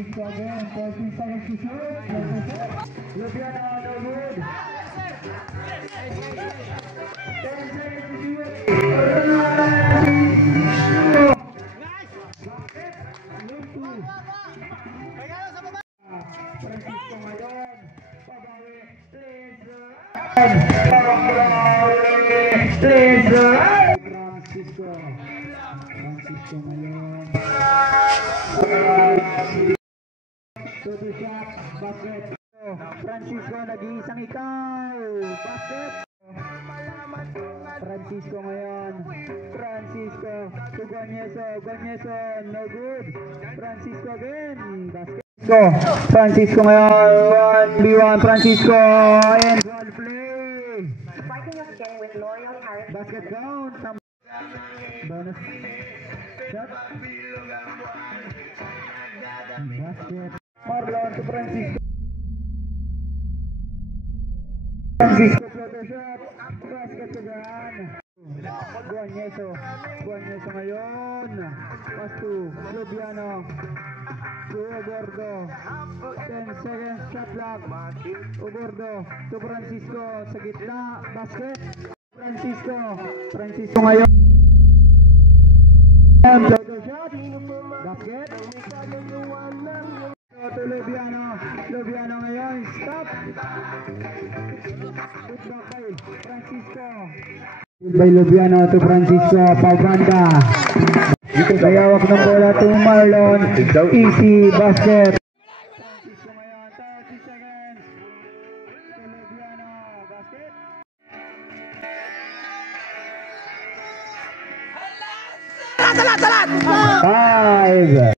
Francisco again, 14 seconds to shoot. Lupiano, no good. 10 seconds to shoot. Francisco ngayon, pabawi, Francisco ngayon. Toto shot, basket. Francisco nag-iisang ikaw. Basket. Francisco ngayon. Francisco to Guanyeso, no good. Francisco again. Basket. Francisco ngayon. 1v1 Francisco and one play. Basket count. Bonus shot. Basket. Marlon to Francisco. Francisco photo shot. Basket again. Guanyeso ngayon. Pass to Lupiano. To Obordo. 10 seconds shot clock. Obordo to Francisco sa gitna. Basket. Francisco ngayon. Photo shot. Basket. To Lupiano ngayon. Stop. Put back by Francisco. By Lupiano to Francisco. Paganda. Sayawak ng bola to Marlon. Easy basket. Francisco ngayon. 30 seconds. To Lupiano. Basket. 5